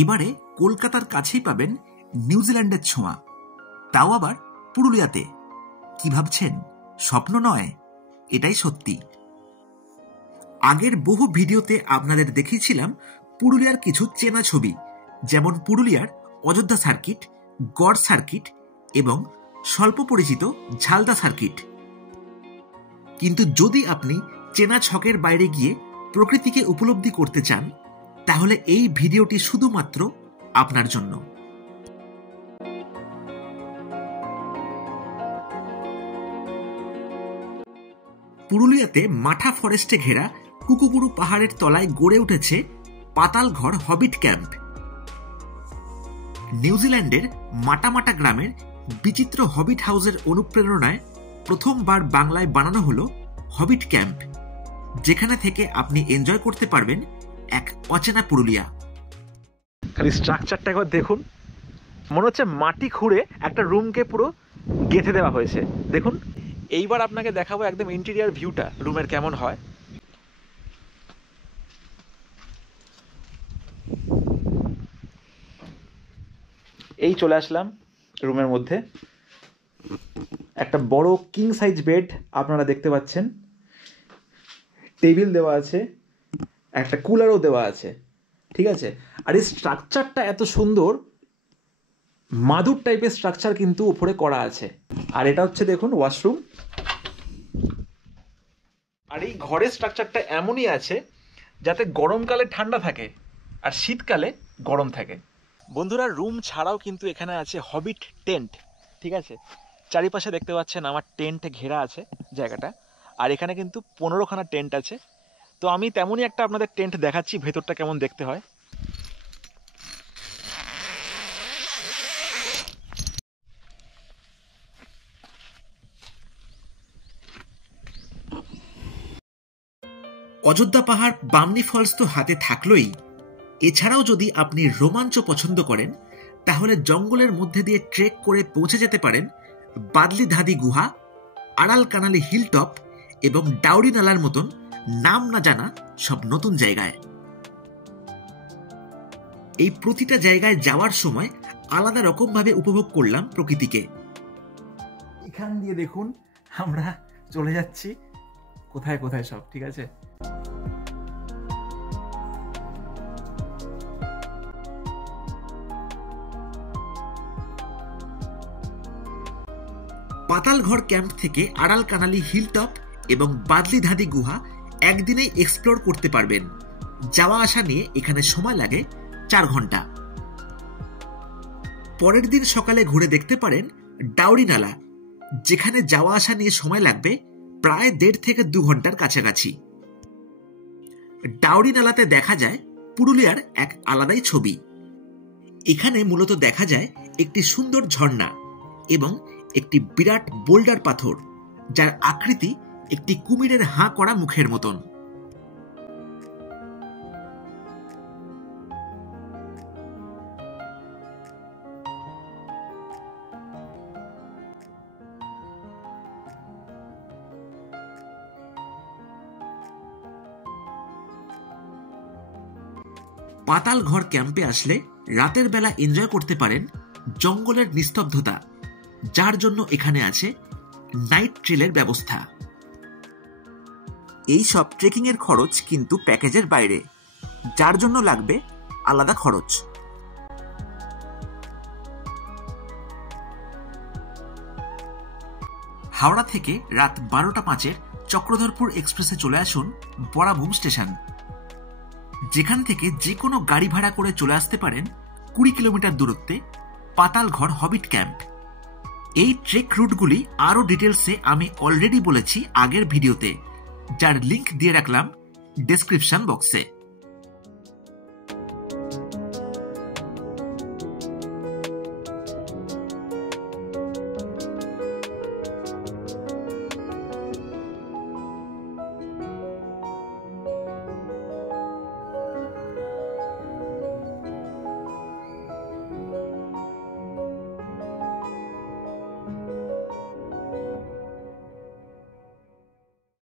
এবারে কলকাতার কাছেই পাবেন নিউজিল্যান্ডের ছোঁয়া, তাও আবার পুরুলিয়াতে। কি ভাবছেন স্বপ্ন নয়? এটাই সত্যি। আগের বহু ভিডিওতে আপনাদের দেখিয়েছিলাম পুরুলিয়ার কিছু চেনা ছবি, যেমন পুরুলিয়ার অযোধ্যা সার্কিট, গড় সার্কিট এবং স্বল্প পরিচিত ঝালদা সার্কিট। কিন্তু যদি আপনি চেনা ছকের বাইরে গিয়ে প্রকৃতিকে উপলব্ধি করতে চান, তাহলে এই ভিডিওটি শুধুমাত্র আপনার জন্য। পুরুলিয়াতে মাঠা ফরেস্টে ঘেরা কুকুবুরু পাহাড়ের তলায় গড়ে উঠেছে পাতালঘর হবিট ক্যাম্প। নিউজিল্যান্ডের মাটামাটা গ্রামের বিচিত্র হবিট হাউসের অনুপ্রেরণায় প্রথমবার বাংলায় বানানো হলো হবিট ক্যাম্প, যেখানে থেকে আপনি এনজয় করতে পারবেন এক অচেনা পুরুলিয়া। খালি স্ট্রাকচারটা একবার দেখুন, মনে হচ্ছে মাটি খুঁড়ে একটা রুমকে পুরো গেঁথে দেওয়া হয়েছে। দেখুন, এইবার আপনাকে দেখাবো একদম ইন্টেরিয়ার ভিউটা রুমের কেমন হয়। এই চলে আসলাম রুমের মধ্যে। একটা বড় কিং সাইজ বেড আপনারা দেখতে পাচ্ছেন, টেবিল দেওয়া আছে, একটা কুলারও দেওয়া আছে, ঠিক আছে। আর এই স্ট্রাকচারটা এত সুন্দর, মাদুর টাইপের স্ট্রাকচার কিন্তু উপরে করা আছে। আর এটা হচ্ছে দেখুন ওয়াশরুম। আর এই ঘরের স্ট্রাকচারটা এমনই আছে যাতে গরমকালে ঠান্ডা থাকে আর শীতকালে গরম থাকে। বন্ধুরা, রুম ছাড়াও কিন্তু এখানে আছে হবিট টেন্ট, ঠিক আছে। চারিপাশে দেখতে পাচ্ছেন আমার টেন্টে ঘেরা আছে জায়গাটা, আর এখানে কিন্তু 15খানা টেন্ট আছে। তো আমি তেমনই একটা আপনাদের টেন্ট দেখাচ্ছি, ভেতরটা কেমন দেখতে হয়। অযোধ্যা পাহাড়, বামনি ফলস তো হাতে থাকলোই, এছাড়াও যদি আপনি রোমাঞ্চ পছন্দ করেন, তাহলে জঙ্গলের মধ্যে দিয়ে ট্রেক করে পৌঁছে যেতে পারেন বাদলি ধাদি গুহা, আড়াল কানালি হিল টপ এবং ডাউরি নালার মতন নাম না জানা সব নতুন জায়গায়। এই প্রতিটা জায়গায় যাওয়ার সময় আলাদা রকম ভাবে উপভোগ করলাম প্রকৃতিকে। এখান দিয়ে দেখুন আমরা চলে যাচ্ছি কোথায় কোথায় সব, ঠিক আছে। পাতালঘর ক্যাম্প থেকে আড়াল কানালি হিল টপ এবং বাদলি ধাদি গুহা একদিনেই এক্সপ্লোর করতে পারবেন। যাওয়া আসা নিয়ে এখানে সময় লাগে 4 ঘন্টা। পরের দিন সকালে ঘুরে দেখতে পারেন ডাউরি নালা, যেখানে যাওয়া আসা নিয়ে সময় লাগবে প্রায় 1.5 থেকে 2 ঘন্টার কাছাকাছি। ডাউরি নালাতে দেখা যায় পুরুলিয়ার এক আলাদাই ছবি। এখানে মূলত দেখা যায় একটি সুন্দর ঝর্ণা এবং একটি বিরাট বোল্ডার পাথর, যার আকৃতি একটি কুমিরের হাঁ করা মুখের মতন। পাতালঘর ক্যাম্পে আসলে রাতের বেলা এনজয় করতে পারেন জঙ্গলের নিস্তব্ধতা, যার জন্য এখানে আছে নাইট ট্রেলের ব্যবস্থা। এই সব ট্রেকিং এর খরচ কিন্তু প্যাকেজের বাইরে, যার জন্য লাগবে আলাদা খরচ। হাওড়া থেকে রাত 12:05 চক্রধরপুর এক্সপ্রেসে চলে আসুন বরাভূম স্টেশন, যেখান থেকে যে কোনো গাড়ি ভাড়া করে চলে আসতে পারেন 20 কিলোমিটার দূরত্বে পাতালঘর হবিট ক্যাম্প। এই ট্রেক রুটগুলি আরো ডিটেলসে আমি অলরেডি বলেছি আগের ভিডিওতে, যার লিংক দিয়ে রাখলাম ডেসক্রিপশন বক্সে।